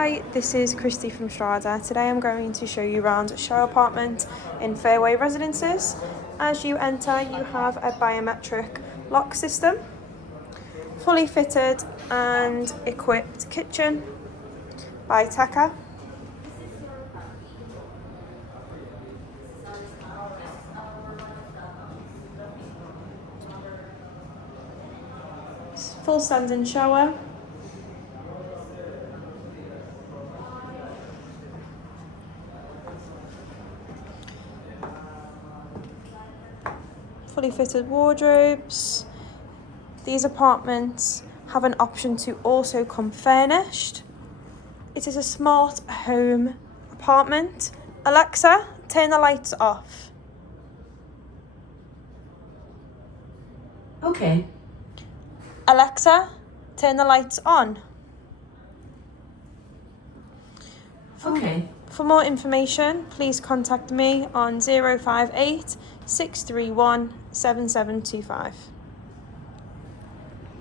Hi, this is Christy from Strada. Today I'm going to show you around a show apartment in Fairway Residences. As you enter, you have a biometric lock system, fully fitted and equipped kitchen by Tekka. Full standing shower. Fully fitted wardrobes. These apartments have an option to also come furnished. It is a smart home apartment. Alexa, turn the lights off. Okay. Alexa, turn the lights on. Okay. For more information, please contact me on 058 631 7725.